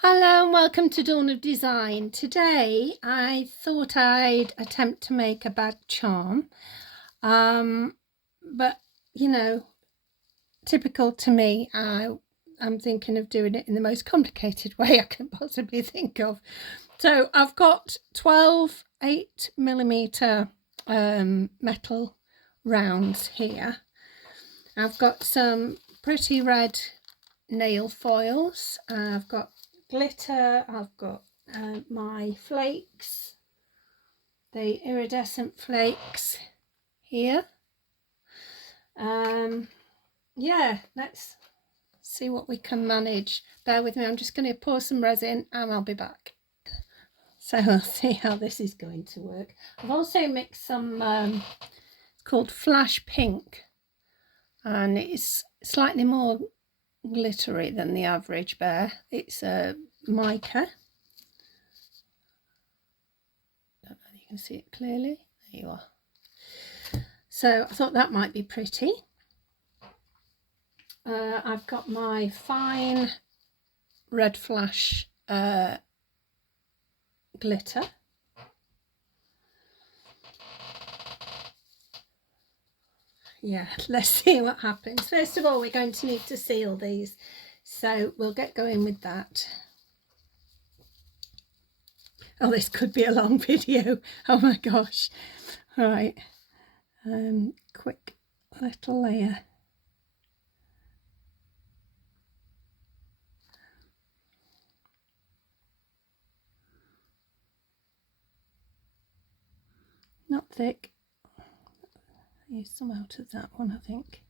Hello and welcome to Dawn of Design. Today I thought I'd attempt to make a bag charm, but you know, typical to me, I'm thinking of doing it in the most complicated way I can possibly think of. So I've got 12 8mm metal rounds here. I've got some pretty red nail foils. I've got glitter. I've got my flakes, the iridescent flakes here. Yeah, let's see what we can manage. Bear with me, I'm just going to pour some resin and I'll be back. So we'll see how this is going to work. I've also mixed some, it's called Flash Pink, and it's slightly more glittery than the average bear. It's a mica. Don't know if you can see it clearly. There you are. So I thought that might be pretty. I've got my fine red flash glitter. Yeah, let's see what happens. First of all, we're going to need to seal these, so we'll get going with that. Oh, this could be a long video. Oh my gosh. All right, quick little layer. Not thick. Use some out of that one, I think.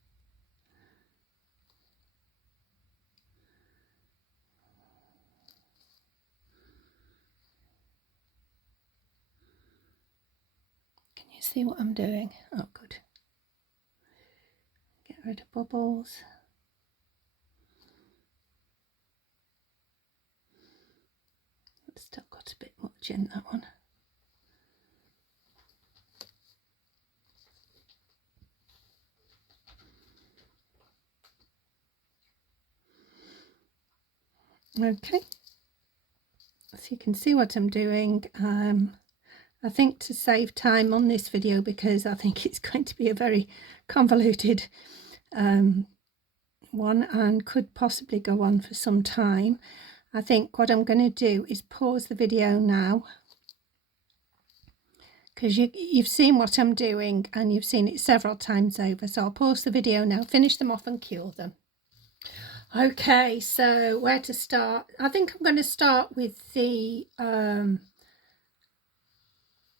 Can you see what I'm doing? Oh, good. Get rid of bubbles. It's still got a bit much in that one. Okay, so you can see what I'm doing. I think to save time on this video, because I think it's going to be a very convoluted one and could possibly go on for some time, I think what I'm going to do is pause the video now, because you've seen what I'm doing and you've seen it several times over. So I'll pause the video now, finish them off and cure them. Okay, so where to start? I think I'm going to start with the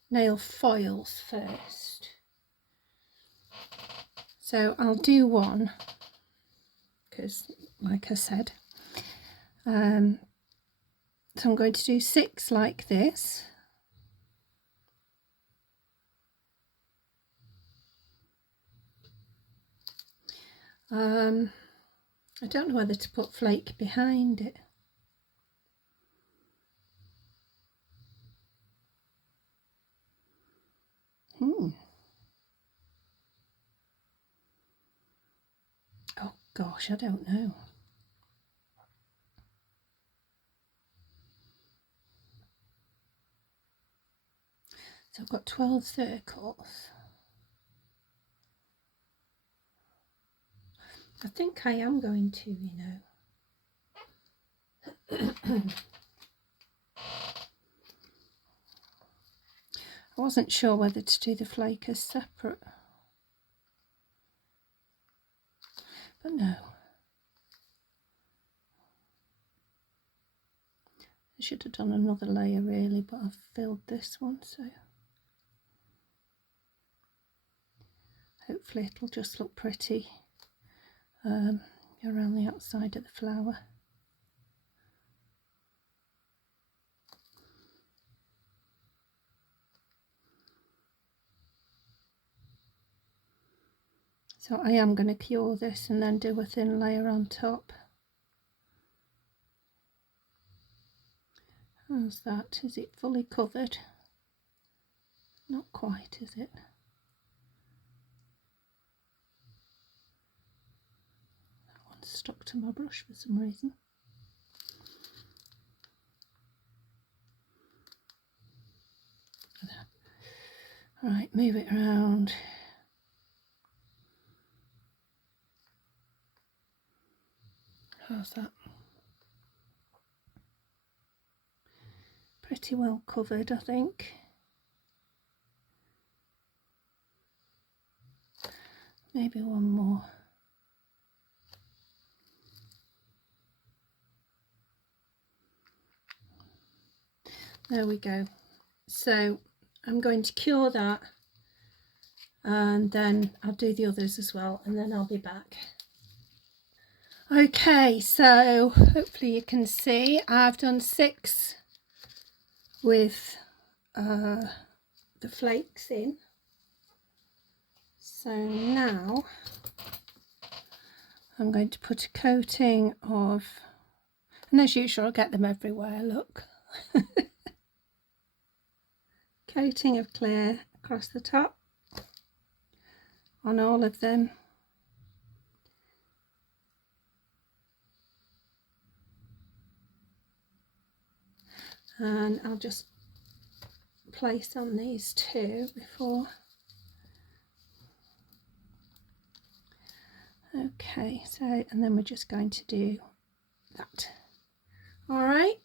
nail foils first. So I'll do one, because like I said, so I'm going to do 6 like this. I don't know whether to put flake behind it. Oh gosh, I don't know. So I've got 12 circles. I think I am going to, you know. I wasn't sure whether to do the flake as separate, but no. I should have done another layer really, but I've filled this one, so hopefully it'll just look pretty around the outside of the flower. So I am going to cure this and then do a thin layer on top. How's that? Is it fully covered? Not quite, is it? That one's stuck to my brush for some reason. Right, move it around. How's that? Pretty well covered, I think. Maybe one more. There we go. So I'm going to cure that, and then I'll do the others as well, and then I'll be back. Okay, so hopefully you can see I've done 6 with the flakes in. So now I'm going to put a coating of, and as usual I'll get them everywhere, look. Coating of clear across the top on all of them. And I'll just place on these 2 before. Okay, so, and then we're just going to do that. All right,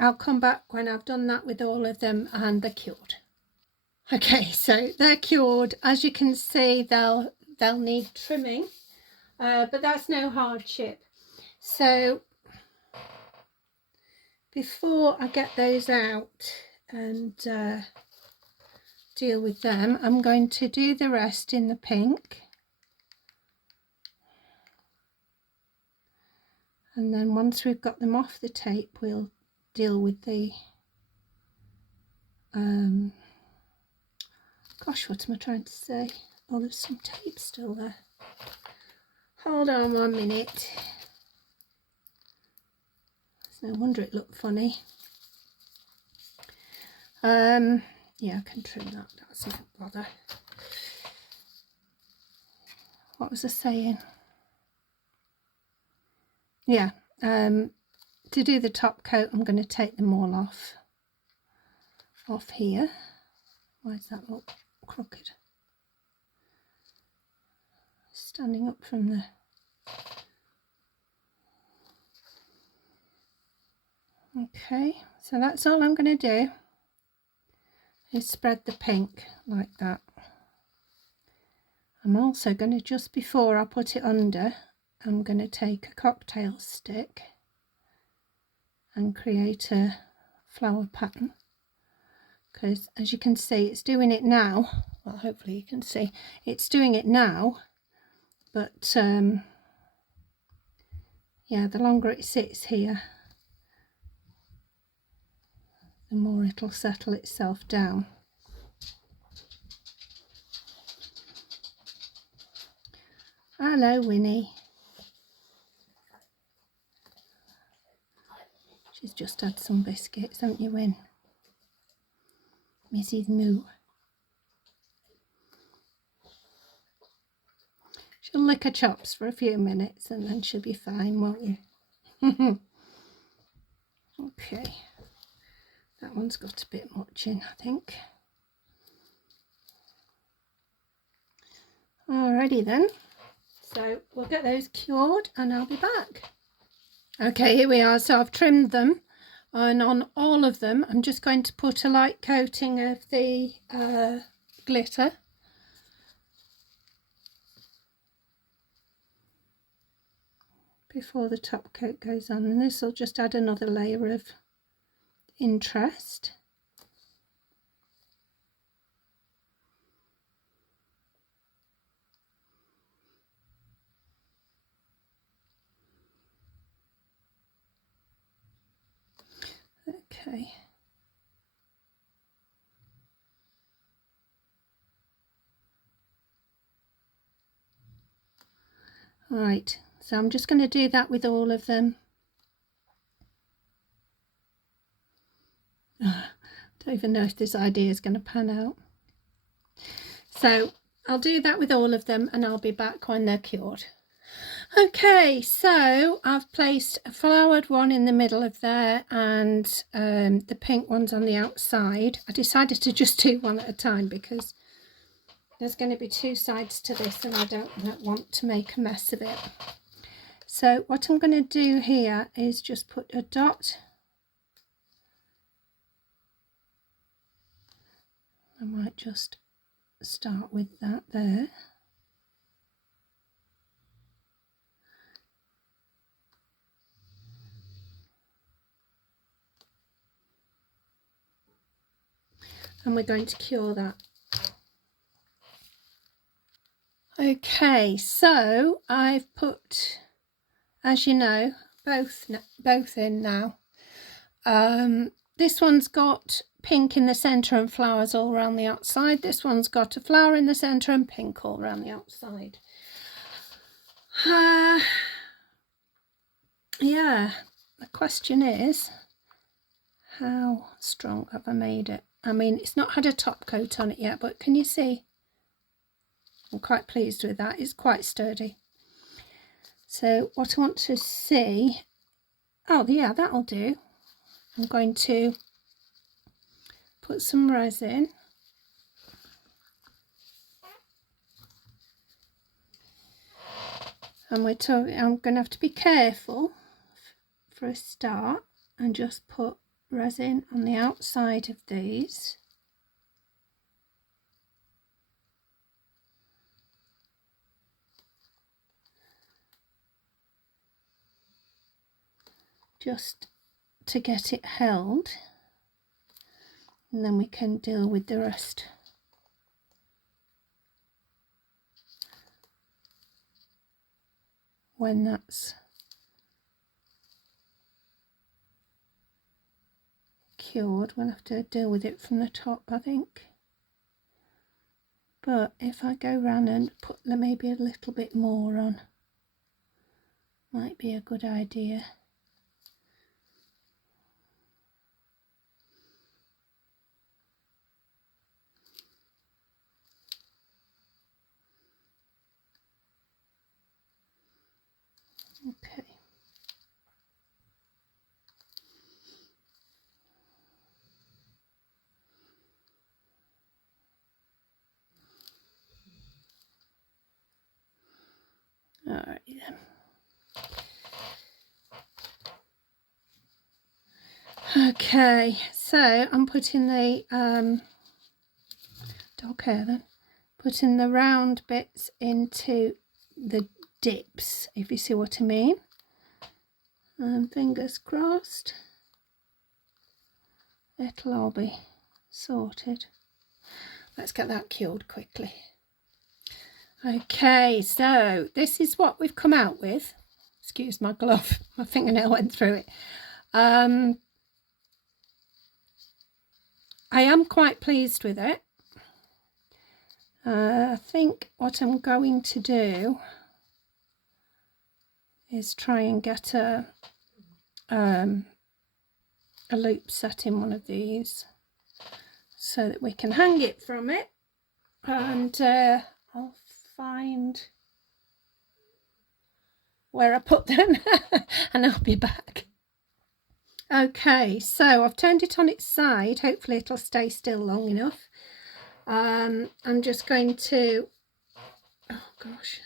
I'll come back when I've done that with all of them and they're cured. Okay, so they're cured. As you can see, they'll need trimming, but that's no hardship. So before I get those out and deal with them, I'm going to do the rest in the pink. And then once we've got them off the tape, we'll deal with the, gosh, what am I trying to say? Oh, there's some tape still there. Hold on 1 minute. It's no wonder it looked funny. Yeah, I can trim that, that's no bother. What was I saying? Yeah, to do the top coat, I'm going to take them all off here. Why does that look crooked? Standing up from the... Okay, so that's all I'm going to do, is spread the pink like that. I'm also going to, just before I put it under, I'm going to take a cocktail stick and create a flower pattern, because as you can see it's doing it now. Well, hopefully you can see it's doing it now, but yeah, the longer it sits here, the more it'll settle itself down. Hello, Winnie. She's just had some biscuits, haven't you, Win? Mrs. Moo. She'll lick her chops for a few minutes and then she'll be fine, won't you? Okay. That one's got a bit much in, I think. Alrighty then. So we'll get those cured and I'll be back. Okay, here we are. So I've trimmed them, and on all of them I'm just going to put a light coating of the glitter. Before the top coat goes on, and this will just add another layer of interest. Okay. All right, so I'm just going to do that with all of them. Don't even know if this idea is going to pan out. So I'll do that with all of them and I'll be back when they're cured. Okay, so I've placed a flowered one in the middle of there and the pink ones on the outside. I decided to just do one at a time because there's going to be two sides to this and I don't want to make a mess of it. So what I'm going to do here is just put a dot. I might just start with that there. And we're going to cure that. Okay, so I've put, as you know, both in now. This one's got pink in the centre and flowers all around the outside. This one's got a flower in the centre and pink all around the outside. Yeah, the question is, how strong have I made it? I mean, it's not had a top coat on it yet, but can you see? I'm quite pleased with that. It's quite sturdy. So what I want to see, oh yeah, that'll do. I'm going to put some resin. And I'm going to have to be careful for a start and just put resin on the outside of these. Just to get it held, and then we can deal with the rest. When that's cured, we'll have to deal with it from the top, I think. But if I go round and put maybe a little bit more on, might be a good idea. Okay. Alright then. Okay, so I'm putting the dog hair then. Putting the round bits into the dips, if you see what I mean. And fingers crossed, it'll all be sorted. Let's get that cured quickly. Okay, so this is what we've come out with. Excuse my glove, my fingernail went through it. I am quite pleased with it. I think what I'm going to do is try and get a loop set in one of these so that we can hang it from it, and I'll find where I put them and I'll be back. Okay, so I've turned it on its side. Hopefully it'll stay still long enough. I'm just going to, oh gosh,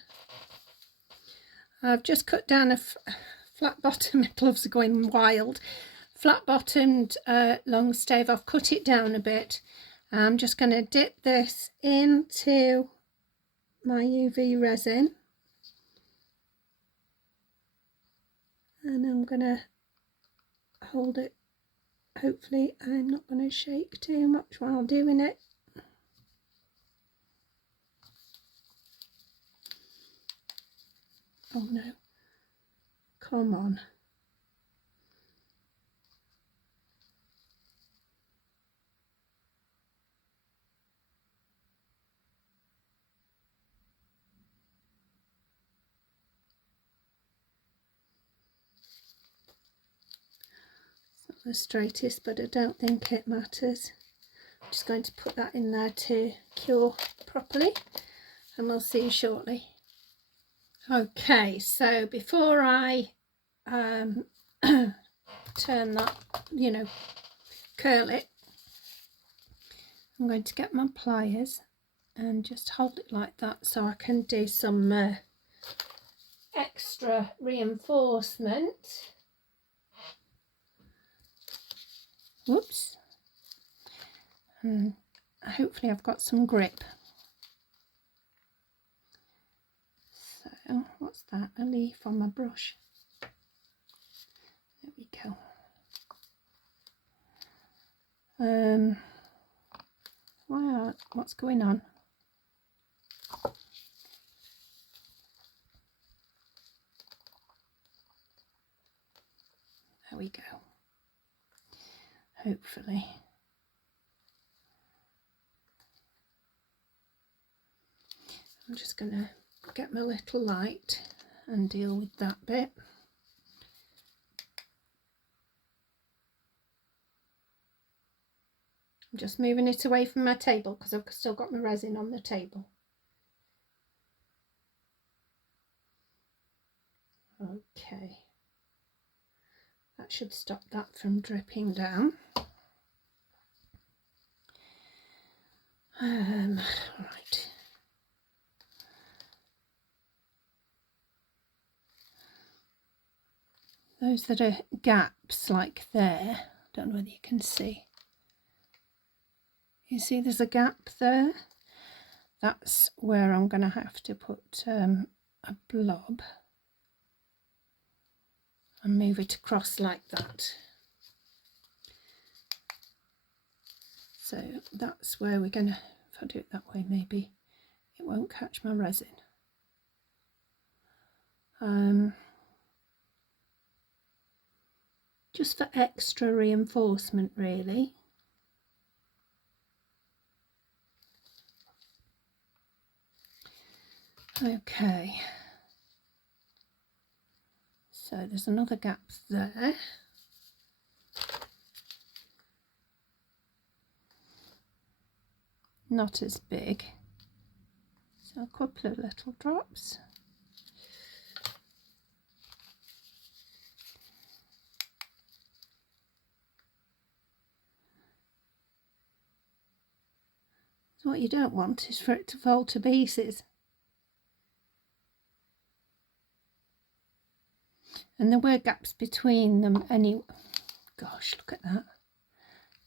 I've just cut down a flat bottom. My gloves are going wild. Flat bottomed long stave. I've cut it down a bit. I'm just going to dip this into my UV resin, and I'm going to hold it. Hopefully I'm not going to shake too much while doing it. Oh no, come on. It's not the straightest, but I don't think it matters. I'm just going to put that in there to cure properly, and we'll see you shortly. Okay, so before I turn that, curl it, I'm going to get my pliers and just hold it like that so I can do some extra reinforcement. Whoops. And hopefully I've got some grip. So what's that? A leaf on my brush. There we go. What's going on? There we go. Hopefully. I'm just going to get my little light and deal with that bit. I'm just moving it away from my table because I've still got my resin on the table. Okay. That should stop that from dripping down. Right. Those that are gaps like there, don't know whether you can see. You see there's a gap there? That's where I'm going to have to put a blob and move it across like that. So that's where we're going to, if I do it that way maybe it won't catch my resin. Just for extra reinforcement really. Okay, so there's another gap there. Not as big, so a couple of little drops. So what you don't want is for it to fall to pieces. And there were gaps between them anyway. Gosh, look at that.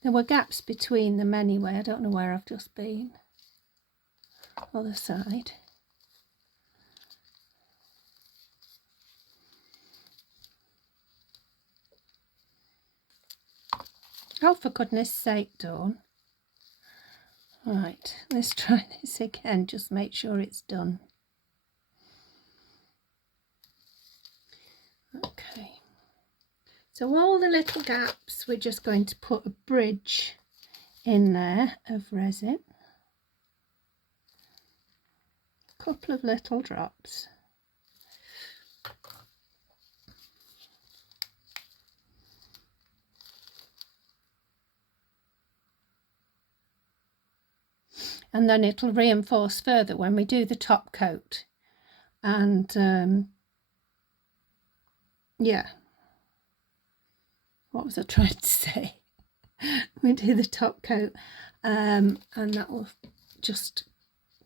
There were gaps between them anyway. I don't know where I've just been. Other side. Oh, for goodness sake, Dawn. Right, let's try this again. Just make sure it's done. Okay. So all the little gaps, we're just going to put a bridge in there of resin. A couple of little drops. And then it'll reinforce further when we do the top coat. And yeah, what was I trying to say? We do the top coat, and that will just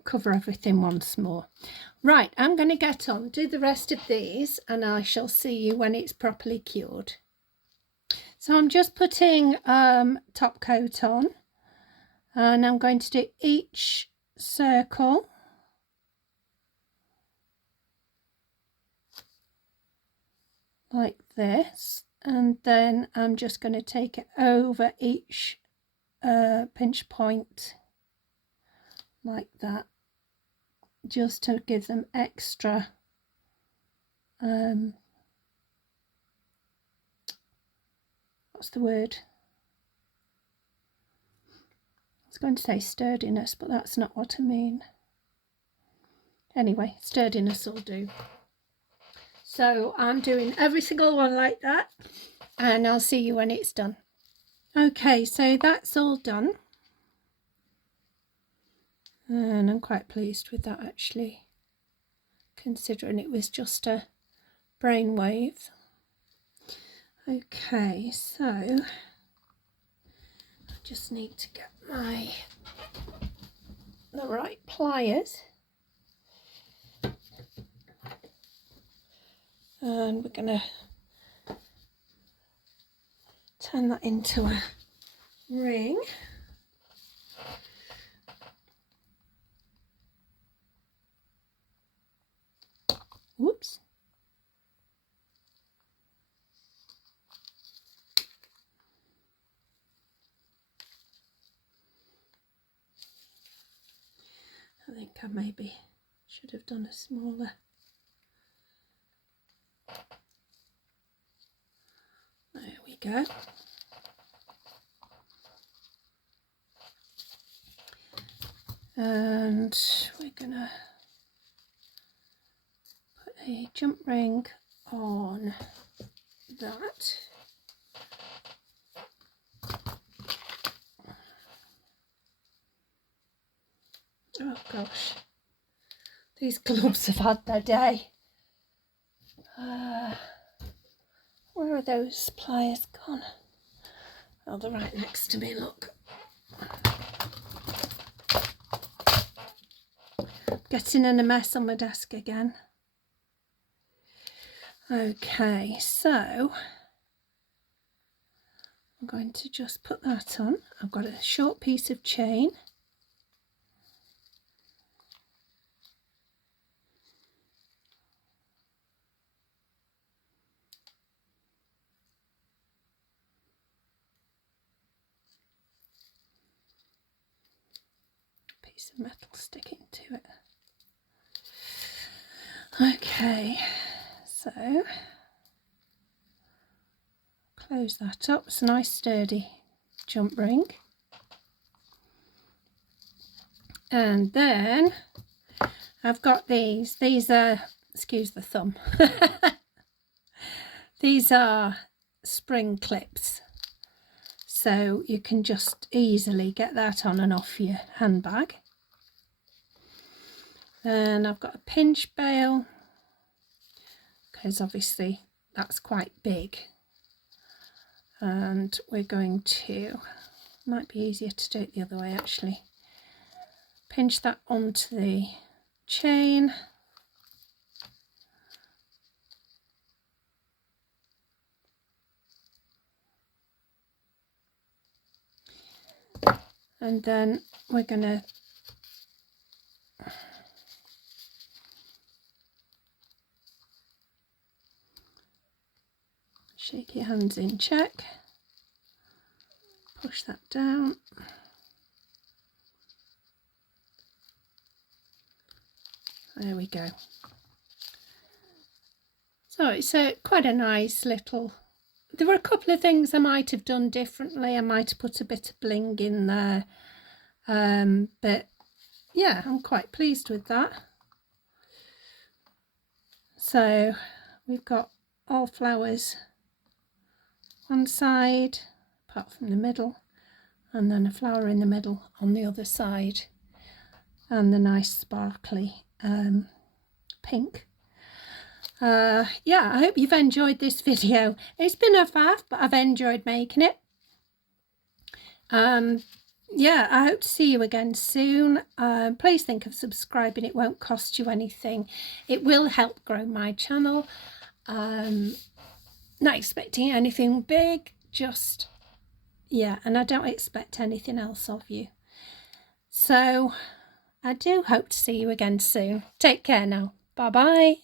cover everything once more. Right, I'm going to get on, do the rest of these, and I shall see you when it's properly cured. So I'm just putting top coat on, and I'm going to do each circle like this, and then I'm just going to take it over each pinch point like that, just to give them extra what's the word? I was going to say sturdiness, but that's not what I mean. Anyway, sturdiness will do. So I'm doing every single one like that, and I'll see you when it's done. Okay, so that's all done, and I'm quite pleased with that actually. considering it was just a brainwave. Okay, so I just need to get the right pliers, and we're gonna turn that into a ring. Whoops. I think I maybe should have done a smaller. There we go. And we're gonna put a jump ring on that. Oh gosh, these gloves have had their day. Where are those pliers gone? Oh, they're right next to me, look. Getting in a mess on my desk again. Okay, so I'm going to just put that on. I've got a short piece of chain. Piece of metal sticking to it. Okay, so close that up. It's a nice sturdy jump ring. And then I've got these are, excuse the thumb, these are spring clips, so you can just easily get that on and off your handbag. Then I've got a pinch bail, because obviously that's quite big, and we're going to, might be easier to do it the other way actually, pinch that onto the chain. And then we're going to shake your hands in check, push that down. There we go. So it's quite a nice little, there were a couple of things I might have done differently. I might have put a bit of bling in there, but yeah, I'm quite pleased with that. So we've got all flowers one side apart from the middle, and then a flower in the middle on the other side, and the nice sparkly pink. Yeah, I hope you've enjoyed this video. It's been a faff, but I've enjoyed making it. Yeah, I hope to see you again soon. Please think of subscribing. It won't cost you anything. It will help grow my channel. Not expecting anything big, just, yeah, and I don't expect anything else of you. So I do hope to see you again soon. Take care now. Bye bye.